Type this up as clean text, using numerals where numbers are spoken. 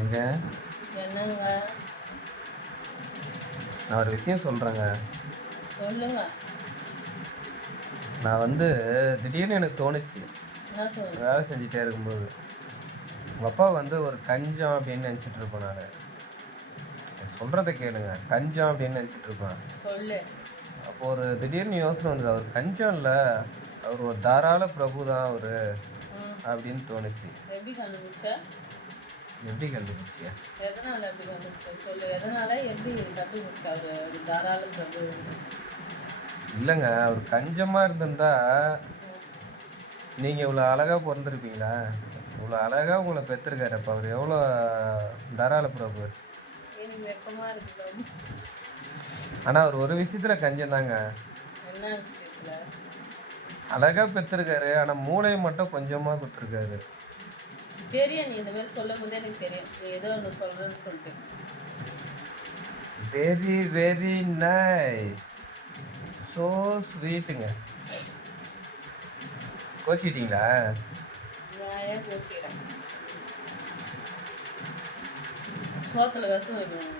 எங்க என்னங்க? நான் ஒரு விஷயம் சொல்கிறேங்க. சொல்லுங்க. நான் வந்து திடீர்னு எனக்கு தோணுச்சு. என்ன தோணுச்சு? வேலை செஞ்சுட்டே இருக்கும்போது, உங்கள் அப்பா வந்து ஒரு கஞ்சம் அப்படின்னு நினச்சிட்டு இருப்பேன் நான். சொல்கிறத கேளுங்க. கஞ்சம் அப்படின்னு நினச்சிட்டு இருப்பேன். சொல்லு. அப்போ ஒரு திடீர்னு யோசனை வந்தது. அவர் கஞ்சம் இல்லை, அவர் ஒரு தாராள பிரபு தான் அவரு அப்படின்னு தோணுச்சு. எப்படி கண்டுபிடிச்ச? எப்படி கண்டுபிடிச்சியா? எதனால எப்படி கண்டுபிடிச்ச சொல்லு. எதனால எப்படி கண்டுபிடிச்ச அவர் தாராள பிரபு? இல்லைங்க, அவர் கஞ்சமாக இருந்திருந்தா நீங்கள் இவ்வளோ அழகாக பிறந்திருப்பீங்களா? இவ்வளோ அழகாக உங்களை பெற்றிருக்காரு. அப்போ அவர் எவ்வளோ தாராள பிரபு. எனக்கு வெக்கமா இருக்கு. ஆனால் அவர் ஒரு விஷயத்தில் கஞ்சம் தாங்க. என்ன விஷயத்துல? அழகாக பெற்றிருக்காரு, ஆனால் மூளையை மட்டும் கொஞ்சமாக கொடுத்துருக்காரு. தெரியும், நீ இந்த மாதிரி சொல்லும் போதே எனக்கு தெரியும் நீ ஏதோ ஒன்று சொல்றேன்னு சொல்லிட்டு. வெரி வெரி நைஸ், ஸோ ஸ்வீட்டுங்க. கோச்சிக்கிட்டீங்களா? நான் ஏன் கோச்சிக்கிறேன்? சோத்துல விஷம் வைக்கணும்.